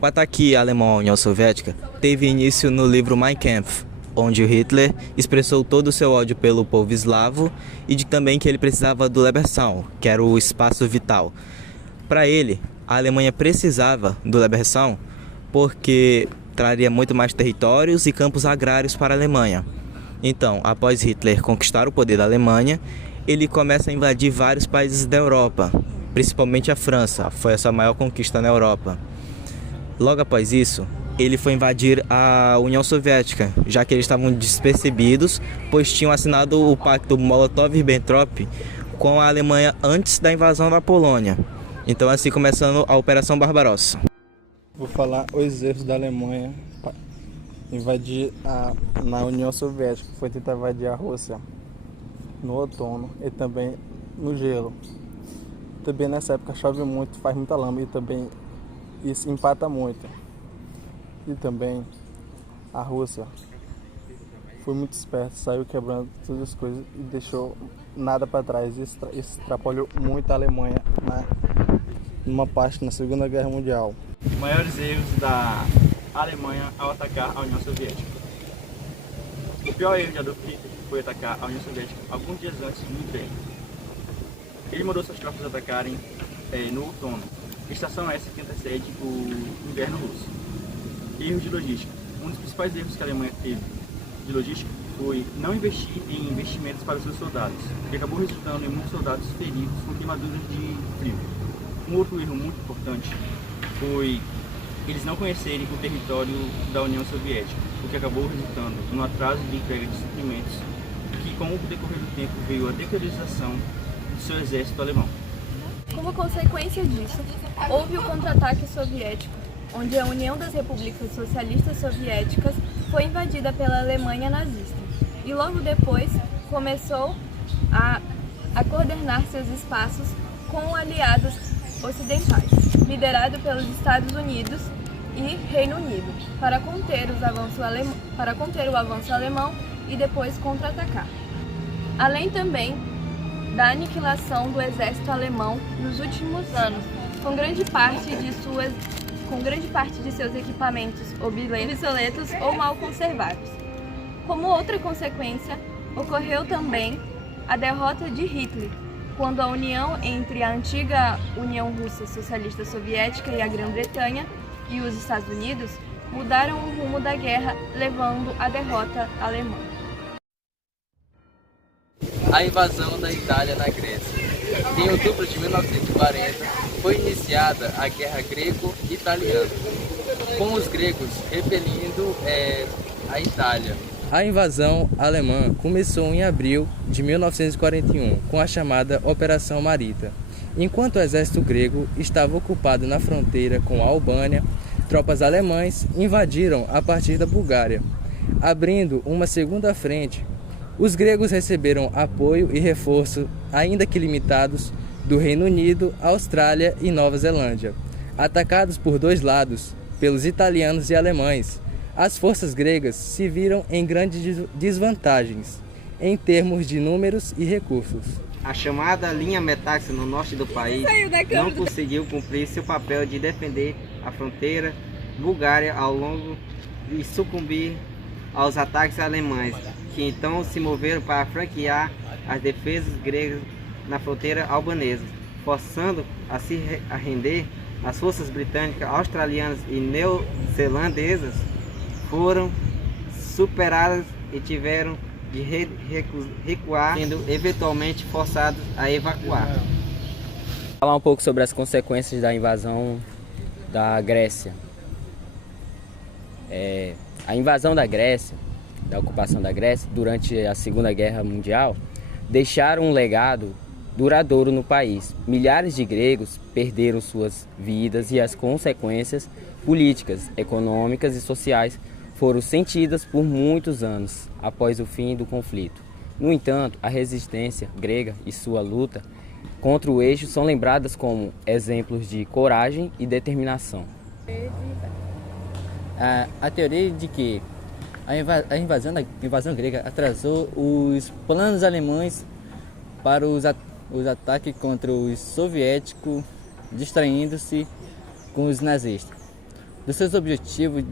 O ataque alemão à União Soviética teve início no livro Mein Kampf, onde o Hitler expressou todo o seu ódio pelo povo eslavo e também que ele precisava do Lebensraum, que era o espaço vital. Para ele, a Alemanha precisava do Lebensraum porque traria muito mais territórios e campos agrários para a Alemanha. Então, após Hitler conquistar o poder da Alemanha, ele começa a invadir vários países da Europa, principalmente a França, foi a sua maior conquista na Europa. Logo após isso, ele foi invadir a União Soviética, já que eles estavam despercebidos, pois tinham assinado o pacto Molotov-Ribbentrop com a Alemanha antes da invasão da Polônia. Então, assim começando a Operação Barbarossa. Vou falar os erros da Alemanha para invadir na União Soviética, foi tentar invadir a Rússia no outono e também no gelo. Também nessa época chove muito, faz muita lama e também isso empata muito. E também a Rússia foi muito esperta, saiu quebrando todas as coisas e deixou nada para trás. Isso atrapalhou muito a Alemanha numa parte na Segunda Guerra Mundial. Maiores erros da Alemanha ao atacar a União Soviética. O pior erro de Adolf Hitler foi atacar a União Soviética alguns dias antes do inverno. Ele mandou suas tropas atacarem no outono, estação essa que antecede o inverno russo. Erros de logística. Um dos principais erros que a Alemanha teve de logística foi não investir em investimentos para os seus soldados, que acabou resultando em muitos soldados feridos com queimaduras de frio. Um outro erro muito importante foi eles não conhecerem o território da União Soviética, o que acabou resultando no atraso de entrega de suprimentos, que com o decorrer do tempo veio a deteriorização do seu exército alemão. Como consequência disso, houve o contra-ataque soviético, onde a União das Repúblicas Socialistas Soviéticas foi invadida pela Alemanha nazista, e logo depois começou a coordenar seus espaços com aliados ocidentais, liderado pelos Estados Unidos e Reino Unido, para conter o avanço alemão e depois contra-atacar. Além também da aniquilação do exército alemão nos últimos anos, com grande parte de seus equipamentos obsoletos ou mal conservados. Como outra consequência, ocorreu também a derrota de Hitler, quando a união entre a antiga União Russa Socialista Soviética e a Grã-Bretanha e os Estados Unidos mudaram o rumo da guerra, levando à derrota alemã. A invasão da Itália na Grécia. Em outubro de 1940, foi iniciada a Guerra Grego-Italiana, com os gregos repelindo a Itália. A invasão alemã começou em abril de 1941, com a chamada Operação Marita. Enquanto o exército grego estava ocupado na fronteira com a Albânia, tropas alemãs invadiram a partir da Bulgária, abrindo uma segunda frente. Os gregos receberam apoio e reforço, ainda que limitados, do Reino Unido, Austrália e Nova Zelândia. Atacados por dois lados, pelos italianos e alemães, as forças gregas se viram em grandes desvantagens, em termos de números e recursos. A chamada linha Metaxa no norte do país não conseguiu cumprir seu papel de defender a fronteira bulgária ao longo e sucumbir aos ataques alemães, que então se moveram para franquear as defesas gregas na fronteira albanesa, forçando a se render. As forças britânicas, australianas e neozelandesas foram superadas e tiveram de recuar, sendo eventualmente forçados a evacuar. Falar um pouco sobre as consequências da invasão da Grécia. A invasão da Grécia, da ocupação da Grécia, durante a Segunda Guerra Mundial, deixaram um legado duradouro no país. Milhares de gregos perderam suas vidas e as consequências políticas, econômicas e sociais foram sentidas por muitos anos após o fim do conflito. No entanto, a resistência grega e sua luta contra o eixo são lembradas como exemplos de coragem e determinação. A teoria de que a invasão grega atrasou os planos alemães para os ataques contra os soviéticos, distraindo-se com os nazistas. dos seus objetivos,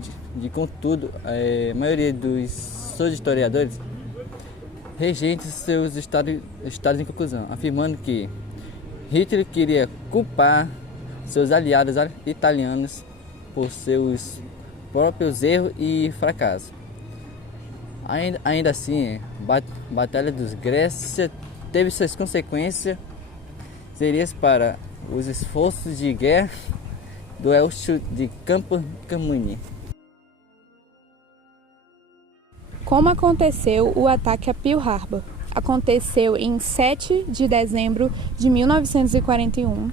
contudo, a maioria dos seus historiadores rejeita seus estados em conclusão, afirmando que Hitler queria culpar seus aliados italianos por seus próprios erros e fracassos. Ainda assim, a Batalha dos Grécia teve suas consequências serias para os esforços de guerra do eixo de Campo Camuni. Como aconteceu o ataque a Pearl Harbor? Aconteceu em 7 de dezembro de 1941,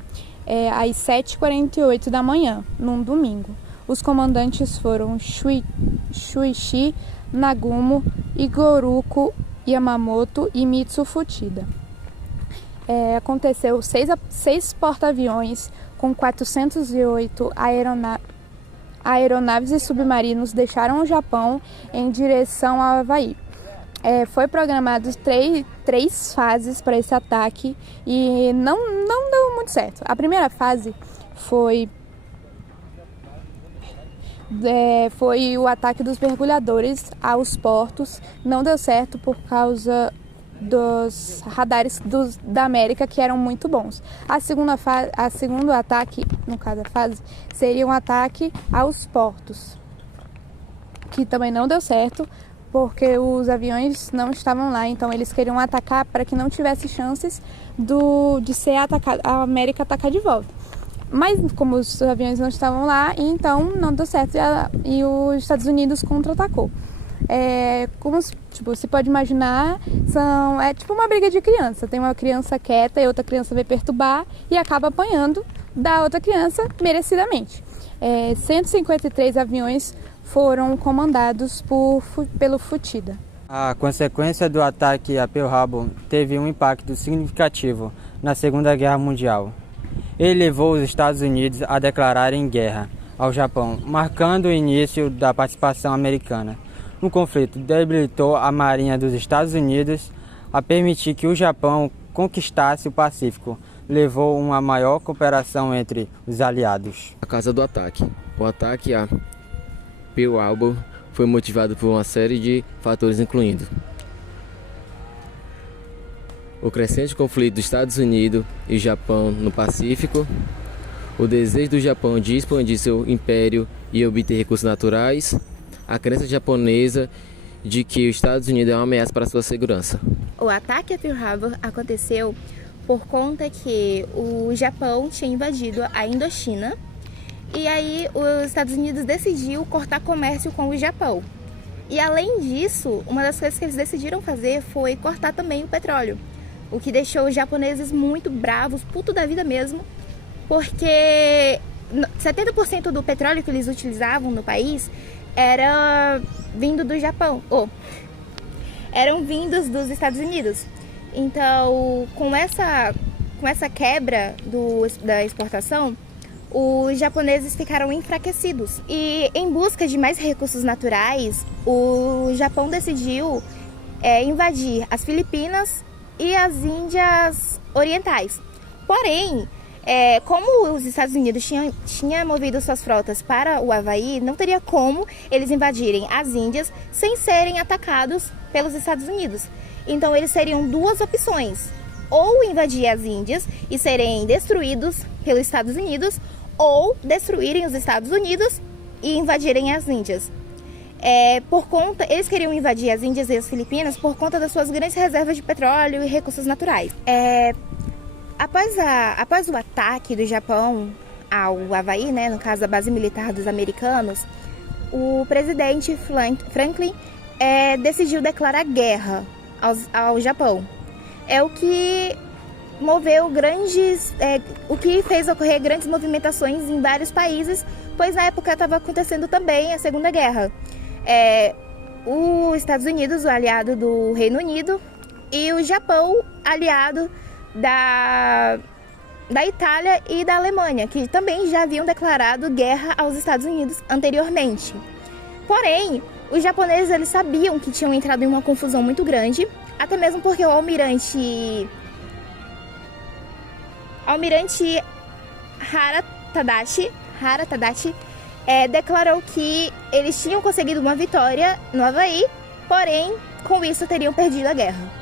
às 7h48 da manhã, num domingo. Os comandantes foram Shuichi Nagumo, Igoruko Yamamoto e Mitsu Fuchida. Aconteceu 6 porta-aviões com 408 aeronaves e submarinos deixaram o Japão em direção ao Havaí. Foi programado 3 fases para esse ataque e não deu muito certo. A primeira fase foi o ataque dos mergulhadores aos portos. Não deu certo por causa dos radares da América, que eram muito bons. A segundo ataque, no caso a fase, seria um ataque aos portos, que também não deu certo, porque os aviões não estavam lá, então eles queriam atacar para que não tivesse chances de ser atacado, a América atacar de volta. Mas como os aviões não estavam lá, então não deu certo e os Estados Unidos contra-atacou. Como você pode imaginar, é tipo uma briga de criança. Tem uma criança quieta e outra criança vai perturbar e acaba apanhando da outra criança merecidamente. 153 aviões foram comandados pelo Fuchida. A consequência do ataque a Pearl Harbor teve um impacto significativo na Segunda Guerra Mundial. Ele levou os Estados Unidos a declararem guerra ao Japão, marcando o início da participação americana. No conflito, debilitou a Marinha dos Estados Unidos a permitir que o Japão conquistasse o Pacífico, levou uma maior cooperação entre os aliados. A causa do ataque. O ataque a Pearl Harbor foi motivado por uma série de fatores, incluindo o crescente conflito dos Estados Unidos e Japão no Pacífico, o desejo do Japão de expandir seu império e obter recursos naturais, a crença japonesa de que os Estados Unidos é uma ameaça para a sua segurança. O ataque a Pearl Harbor aconteceu por conta que o Japão tinha invadido a Indochina e aí os Estados Unidos decidiu cortar comércio com o Japão. E além disso, uma das coisas que eles decidiram fazer foi cortar também o petróleo, o que deixou os japoneses muito bravos, puto da vida mesmo, porque 70% do petróleo que eles utilizavam no país era vindo do Japão, eram vindos dos Estados Unidos. Então, com essa quebra da exportação, os japoneses ficaram enfraquecidos. E em busca de mais recursos naturais, o Japão decidiu invadir as Filipinas e as Índias Orientais. Porém, como os Estados Unidos tinham movido suas frotas para o Havaí, não teria como eles invadirem as Índias sem serem atacados pelos Estados Unidos. Então eles teriam 2 opções: ou invadir as Índias e serem destruídos pelos Estados Unidos, ou destruírem os Estados Unidos e invadirem as Índias. Eles queriam invadir as Índias e as Filipinas por conta das suas grandes reservas de petróleo e recursos naturais. Após o ataque do Japão ao Havaí, no caso a base militar dos americanos, o presidente Franklin decidiu declarar guerra ao Japão. O que moveu o que fez ocorrer grandes movimentações em vários países, pois na época estava acontecendo também a Segunda Guerra. Os Estados Unidos, o aliado do Reino Unido, e o Japão, aliado da Itália e da Alemanha, que também já haviam declarado guerra aos Estados Unidos anteriormente. Porém, os japoneses eles sabiam que tinham entrado em uma confusão muito grande, até mesmo porque o almirante Hara Tadashi declarou que eles tinham conseguido uma vitória no Havaí, porém, com isso teriam perdido a guerra.